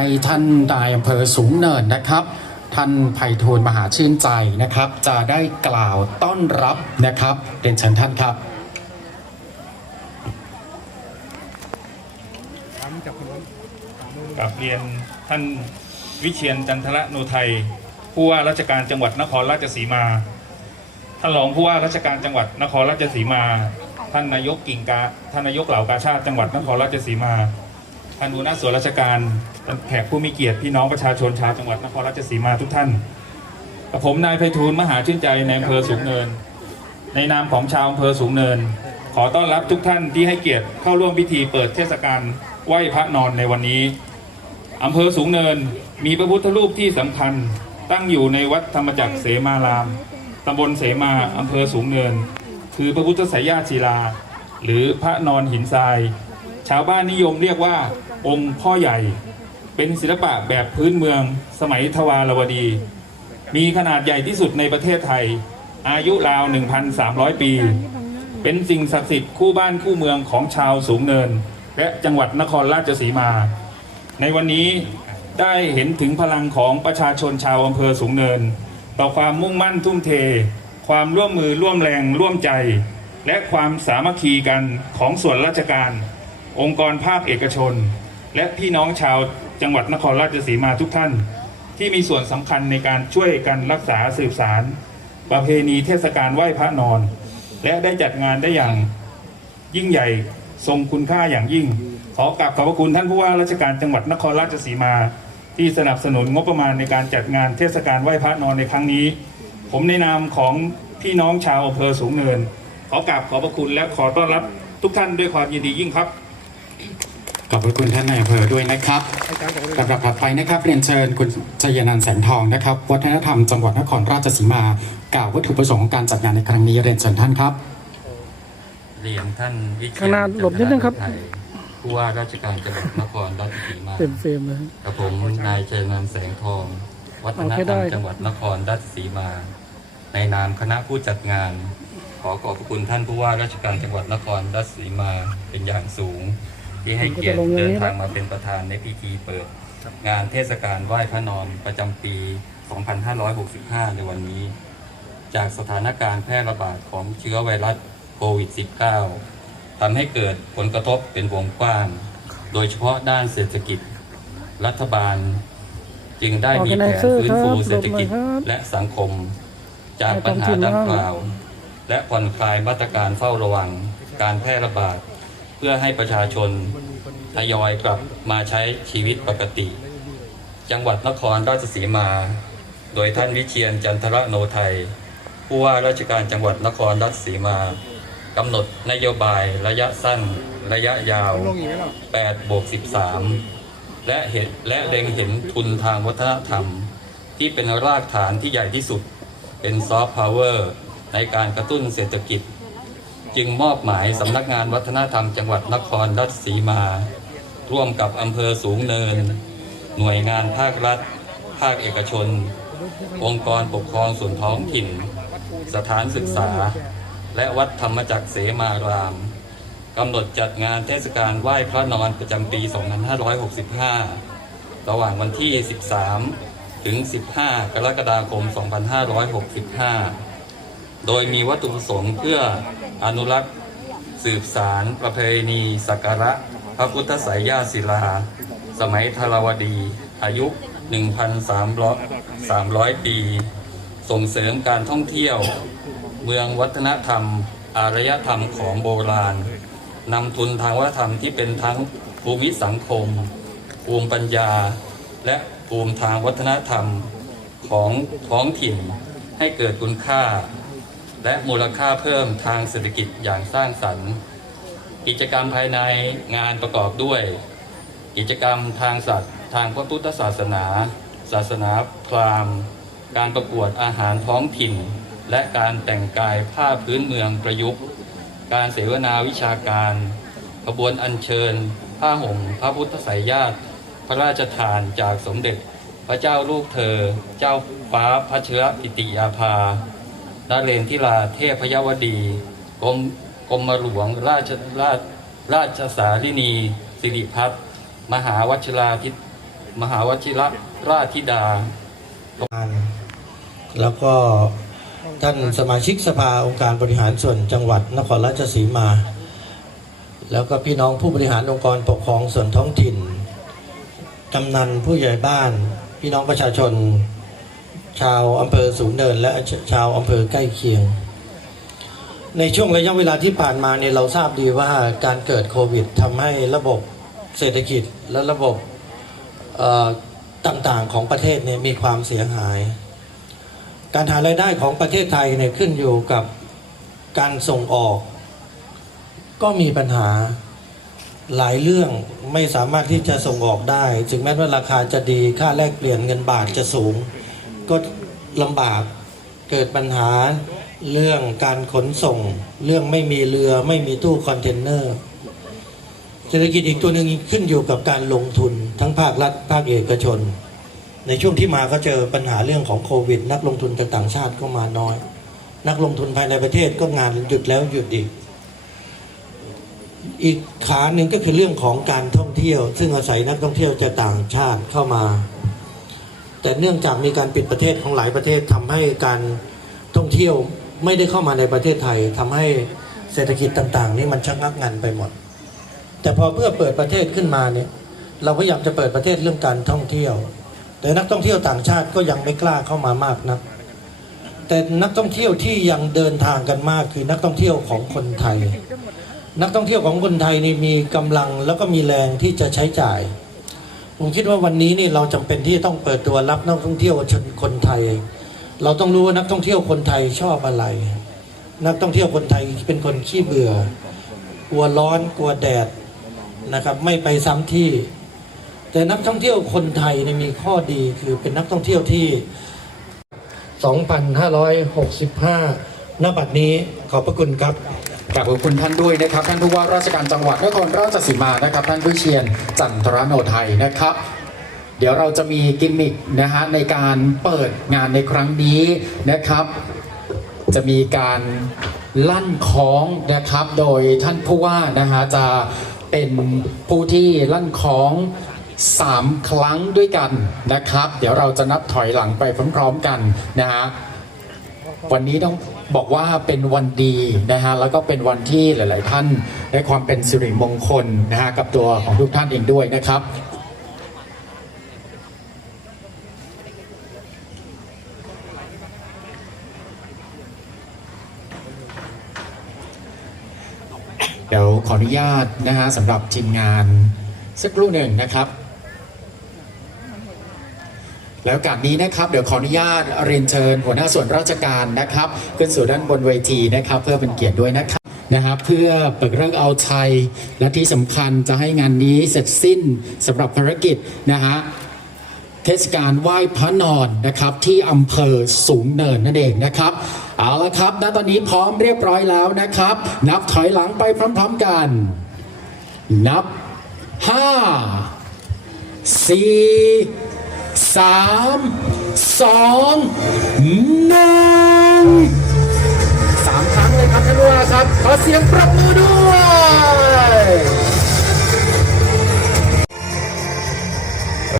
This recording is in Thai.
ให้ท่านนายอำเภอสูงเนินนะครับ ท่านไพฑูรย์มหาชื่นใจนะครับ จะได้กล่าวต้อนรับนะครับเรียนเชิญท่านครับกราบเรียนท่านวิเชียนจันทระโนไทยผู้ว่าราชการจังหวัดนครราชสีมา ท่านรองผู้ว่าราชการจังหวัดนครราชสีมา ท่านนายกกิ่งกาท่านนายกเหล่ากาชาติจังหวัดนครราชสีมา ท่านหัวหน้าส่วนราชการแขกผู้มีเกียรติพี่น้องประชาชนชาวจังหวัดนครราชสีมาทุกท่านกับผมนายไพฑูรย์มหาชื่นใจในอำเภอสูงเนิน ในนามของชาวอำเภอสูงเนิน ขอต้อนรับทุกท่านที่ให้เกียรติเข้าร่วมพิธีเปิดเทศกาลไหว้พระนอนในวันนี้อำเภอสูงเนินมีพระพุทธรูปที่สำคัญตั้งอยู่ในวัดธรรมจักรเสมารามตำบลเสมาอำเภอสูงเนิน คือพระพุทธสายญาติศิลา หรือพระนอนหินทราย ชาวบ้านนิยมเรียกว่า องค์พ่อใหญ่ เป็นศิลปะแบบพื้นเมืองสมัยทวารวดี มีขนาดใหญ่ที่สุดในประเทศไทย อายุราว 1,300 ปี เป็นสิ่งศักดิ์สิทธิ์คู่บ้านคู่เมืองของชาวสูงเนิน และจังหวัดนครราชสีมา ในวันนี้ได้เห็นถึงพลังของประชาชนชาวอำเภอสูงเนิน ต่อความมุ่งมั่นทุ่มเท ความร่วมมือร่วมแรงร่วมใจ และความสามัคคีกันของส่วนราชการ องค์กรภาคเอกชน และพี่น้องชาวจังหวัดนครราชสีมาทุกท่าน ที่มีส่วนสำคัญในการช่วยกันรักษาสืบสาร ประเพณีเทศกาลไหว้พระนอน และได้จัดงานได้อย่างยิ่งใหญ่ทรงคุณค่าอย่างยิ่ง ขอกราบขอบพระคุณท่านผู้ว่าราชการจังหวัดนครราชสีมา ที่สนับสนุนงบประมาณในการจัดงานเทศกาลไหว้พระนอนในครั้งนี้ ผมในนามของพี่น้องชาวอำเภอสูงเนิน ขอกราบขอบพระคุณและขอต้อนรับทุกท่านด้วยความยินดียิ่งครับ ขอบพระคุณท่านนายอำเภอด้วยนะครับลำดับถัดไปนะครับเรียนเชิญคุณชยนันท์แสงทองนะครับ วัฒนธรรมจังหวัดนครราชสีมากล่าววัตถุประสงค์ของการจัดงานในครั้งนี้เรียนเชิญท่านครับ เรียนท่านวิเชียรข้างหน้าหลบนิดนึงครับ จัทไทยผู้ว่าราชการจังหวัดนครราชสีมาเต็มเฟรมเลย กับผมนายเจริญแสงทอง วัฒนเอาแค่ธรได้ รมจังหวัดนครราชสีมา ในนามคณะผู้จัดงาน ขอขอบพระคุณท่านผู้ว่าราชการจังหวัดนครราชสีมาเป็นอย่างสูง ที่ให้เกียรติเดินทางมาเป็นประธานในพิธีเปิด งานเทศกาลไหว้พระนอนประจำปี 2565 ในวันนี้ จากสถานการณ์แพร่ระบาดของเชื้อไวรัสโควิด -19 ทำให้เกิดผลกระทบเป็นวงกว้าง โดยเฉพาะด้านเศรษฐกิจ รัฐบาล จึงได้มีแผนฟื้นฟูเศรษฐกิจและสังคม จากปัญหาดังกล่าว และผ่อนคลายมาตรการเฝ้าระวังการแพร่ระบาด เพื่อให้ประชาชนทยอยกลับมาใช้ชีวิตปกติ จังหวัดนครราชสีมา โดยท่านวิเชียนจันทระโนไทย ผู้ว่าราชการจังหวัดนครราชสีมากำหนดนโยบายระยะสั้น ระยะยาว8บวก13 และเห็นและเล็งเห็นทุนทางวัฒนธรรม ที่เป็นรากฐานที่ใหญ่ที่สุด เป็นซอฟต์พาวเวอร์ในการกระตุ้นเศรษฐกิจ จึงมอบหมายสำนักงานวัฒนธรรมจังหวัดนครราชสีมา ร่วมกับอำเภอสูงเนิน หน่วยงานภาครัฐ ภาคเอกชน องค์กรปกครองส่วนท้องถิ่น สถานศึกษา และวัดธรรมจักรเสมารามกำหนดจัดงานเทศกาลไหว้พระนอนประจำปี 2565 ระหว่างวันที่ 13 ถึง 15 กรกฎาคม 2565 โดยมีวัตถุประสงค์เพื่อ อนุรักษ์สืบสารประเพณีสักการะพระพุทธสายญาติศิลา สมัยธารวดี อายุ 1,300 ปี ส่งเสริมการท่องเที่ยว เมืองวัฒนธรรม อารยธรรมของโบราณนำทุนทางวัฒนธรรมที่เป็นทั้งภูมิสังคม ภูมิปัญญา และภูมิทางวัฒนธรรมของท้องถิ่นให้เกิดคุณค่า และมูลค่าเพิ่มทางเศรษฐกิจอย่างสร้างสรรค์ กิจกรรมภายในงานประกอบด้วย กิจกรรมทางสัตว์ทางพระพุทธศาสนา ศาสนาพราหมณ์ การประกวดอาหารท้องถิ่น และการแต่งกายผ้าพื้นเมืองประยุกต์ การเสวนาวิชาการขบวนอัญเชิญ ผ้าห่มพระพุทธสายญาติ พระราชทานจากสมเด็จ พระเจ้าลูกเธอ เจ้าฟ้าพระเชื้อิติยาภา นเรนทิราเทพยวดีกรมกรมหลวงราชราชราชสารินี สิริพัฒมหาวชิราธิมหาวชิระราชธิดา แล้วก็ท่านสมาชิกสภาองค์การบริหารส่วนจังหวัดนครราชสีมา แล้วก็พี่น้องผู้บริหารองค์กรปกครองส่วนท้องถิ่น กำนันผู้ใหญ่บ้าน พี่น้องประชาชน ชาวอำเภอสูงเนิน และชาวอำเภอใกล้เคียง ในช่วงระยะเวลาที่ผ่านมาเนี่ยเราทราบดีว่าการเกิดโควิดทำให้ระบบเศรษฐกิจและระบบต่างๆของประเทศเนี่ยมีความเสียหาย การหารายได้ของประเทศไทยเนี่ยขึ้นอยู่กับการส่งออก ก็มีปัญหาหลายเรื่องไม่สามารถที่จะส่งออกได้ ถึงแม้ว่าราคาจะดีค่าแลกเปลี่ยนเงินบาทจะสูง ก็ลำบากเกิดปัญหาเรื่องการขนส่ง เรื่องไม่มีเรือไม่มีตู้คอนเทนเนอร์เศรษฐกิจอีกตัวหนึ่งขึ้นอยู่กับการลงทุนทั้งภาครัฐภาคเอกชน ในช่วงที่มาก็เจอปัญหาเรื่องของโควิด นักลงทุนจากต่างชาติก็มาน้อย นักลงทุนภายในประเทศก็งานหยุดแล้วหยุดอีก อีกขาหนึ่งก็คือเรื่องของการท่องเที่ยว ซึ่งอาศัยนักท่องเที่ยวจากต่างชาติเข้ามา แต่เนื่องจากมีการปิดประเทศของหลายประเทศทำให้การท่องเที่ยวไม่ได้เข้ามาในประเทศไทยทำให้เศรษฐกิจต่าง ๆ นี่มันชะงักงันไปหมด แต่พอเพื่อเปิดประเทศขึ้นมาเนี่ยเราพยายามจะเปิดประเทศเรื่องการท่องเที่ยว แต่นักท่องเที่ยวต่างชาติก็ยังไม่กล้าเข้ามามากนักแต่นักท่องเที่ยวที่ยังเดินทางกันมากคือนักท่องเที่ยวของคนไทย นักท่องเที่ยวของคนไทยนี่มีกำลังแล้วก็มีแรงที่จะใช้จ่าย ผมคิดว่าวันนี้นี่เราจำเป็นที่จะต้องเปิดตัวรับนักท่องเที่ยวชนคนไทย เราต้องรู้ว่านักท่องเที่ยวคนไทยชอบอะไร นักท่องเที่ยวคนไทยเป็นคนขี้เบื่อ กลัวร้อนกลัวแดดนะครับ ไม่ไปซ้ำที่ แต่นักท่องเที่ยวคนไทยเนี่ยมีข้อดีคือเป็นนักท่องเที่ยวที่ 2,565 ณบัดนี้ขอบพระคุณครับกราบขอบคุณท่านด้วยนะครับ ท่านผู้ว่าราชการจังหวัดนครราชสีมานะครับ ท่านวิเชียนจันทรโนไทยนะครับ เดี๋ยวเราจะมีกิมมิคนะฮะในการเปิดงานในครั้งนี้นะครับ จะมีการลั่นคล้องนะครับ โดยท่านผู้ว่านะฮะจะเป็นผู้ที่ลั่นคล้องสามครั้งด้วยกันนะครับ เดี๋ยวเราจะนับถอยหลังไปพร้อมๆกันนะฮะวันนี้ต้อง บอกว่าเป็นวันดีนะฮะแล้วก็เป็นวันที่หลาย ๆ ท่านได้ความเป็นสิริมงคลนะฮะกับตัวของทุกท่านเองด้วยนะครับเดี๋ยวขออนุญาตนะฮะสำหรับทีมงานสักครู่หนึ่งนะครับ แล้วกาสนี้นะครับเดี๋ยวขออนุญาตเรียนเชิญหัวหน้าส่วนราชการนะครับ ขึ้นสู่ด้านบนเวทีนะครับ เพื่อเป็นเกียรติด้วยนะครับนะครับ เพื่อเปิดเรื่องเอาชัย และที่สำคัญจะให้งานนี้เสร็จสิ้นสำหรับภารกิจนะฮะเทศกาลไหว้พระนอนนะครับที่อำเภอสูงเนินนั่นเองนะครับเอาละครับณตอนนี้พร้อมเรียบร้อยแล้วนะครับ นับถอยหลังไปพร้อมๆกัน นับห้าสี่ สามสองหนึ่งสามครั้งเลยครับท่านผู้ว่าครับ ขอเสียงปรบมือด้วย